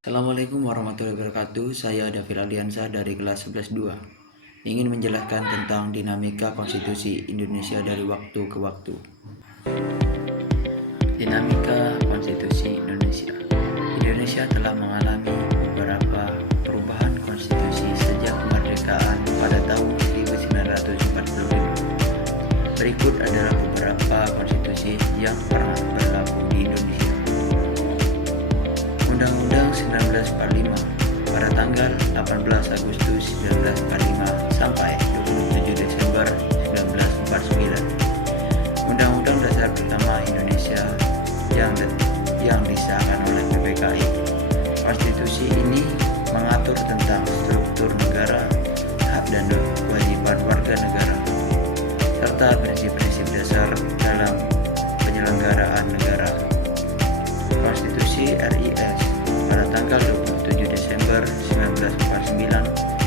Assalamualaikum warahmatullahi wabarakatuh. Saya David Aliansa dari kelas 11-2. Ingin menjelaskan tentang dinamika konstitusi Indonesia dari waktu ke waktu. Dinamika konstitusi Indonesia. Indonesia telah mengalami beberapa perubahan konstitusi sejak kemerdekaan pada tahun 1945. Berikut adalah beberapa konstitusi yang pernah berlaku di Indonesia. Undang-Undang 1945 pada tanggal 18 Agustus 1945 sampai 27 Desember 1949. Undang-Undang Dasar Pertama Indonesia yang disahkan oleh PPKI. Konstitusi ini mengatur tentang struktur negara, hak dan kewajiban warga negara, serta prinsip-prinsip dasar dalam penyelenggaraan negara. Konstitusi RIS pada tanggal 27 Desember 1949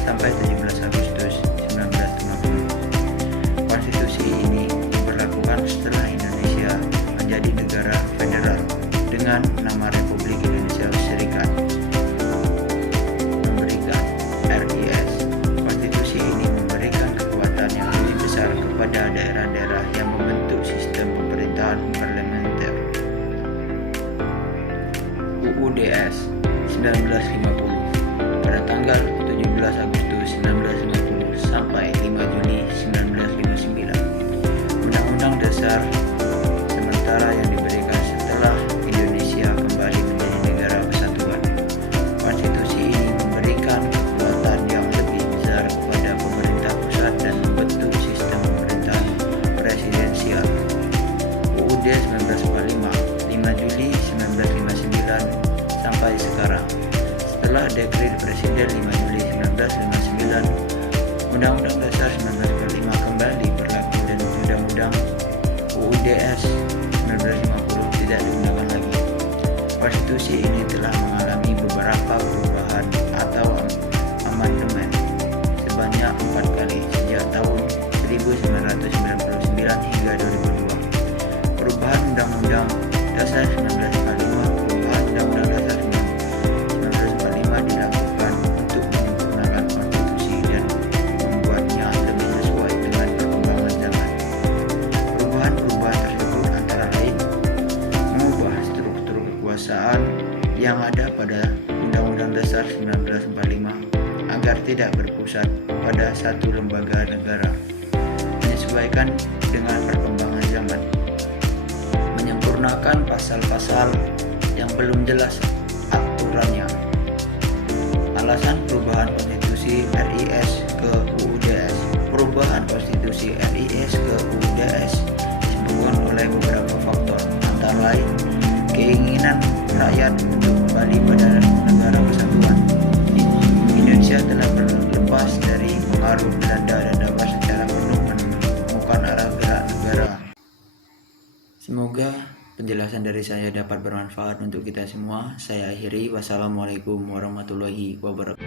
sampai 17 Agustus 1950. Konstitusi ini diberlakukan setelah Indonesia menjadi negara federal dengan nama Republik Indonesia Serikat. Memberikan RIS, konstitusi ini memberikan kekuatan yang lebih besar kepada daerah-daerah yang membentuk sistem pemerintahan parlementer. UUDS 1950 pada tanggal 17 Agustus 1950 sampai 5 Juli 1959. Undang-Undang Dasar sementara yang diberikan setelah Indonesia kembali menjadi negara kesatuan. Konstitusi ini memberikan kekuatan yang lebih besar kepada pemerintah pusat dan membentuk sistem pemerintahan presidensial. UUD 1945 5 Juli 1959 sampai sekarang. Setelah Dekret Presiden 5 Juli 1959, Undang-Undang Dasar 1945 kembali berlaku dan Undang-Undang UUDS 1950 tidak digunakan lagi. Konstitusi ini telah mengalami beberapa perubahan atau amandemen sebanyak 4 kali sejak tahun 1999 hingga 2002. Perubahan Undang-Undang Dasar 1945, perubahan Undang-Undang Dasar 1945 dilakukan untuk menyempurnakan konstitusi dan membuatnya lebih sesuai dengan perkembangan zaman. Perubahan-perubahan tersebut antara lain mengubah struktur kekuasaan yang ada pada Undang-Undang Dasar 1945 agar tidak berpusat pada satu lembaga negara, menyesuaikan dengan perkembangan zaman, menyempurnakan pasal-pasal yang belum jelas aturannya. Alasan perubahan konstitusi RIS ke UUDS. Perubahan konstitusi RIS ke UUDS disebabkan oleh beberapa faktor, antara lain keinginan rakyat untuk kembali pada negara kesatuan. Indonesia telah terlepas dari pengaruh Belanda dan dapat secara penuh menemukan arah gerak negara. Semoga penjelasan dari saya dapat bermanfaat untuk kita semua. Saya akhiri. Wassalamualaikum warahmatullahi wabarakatuh.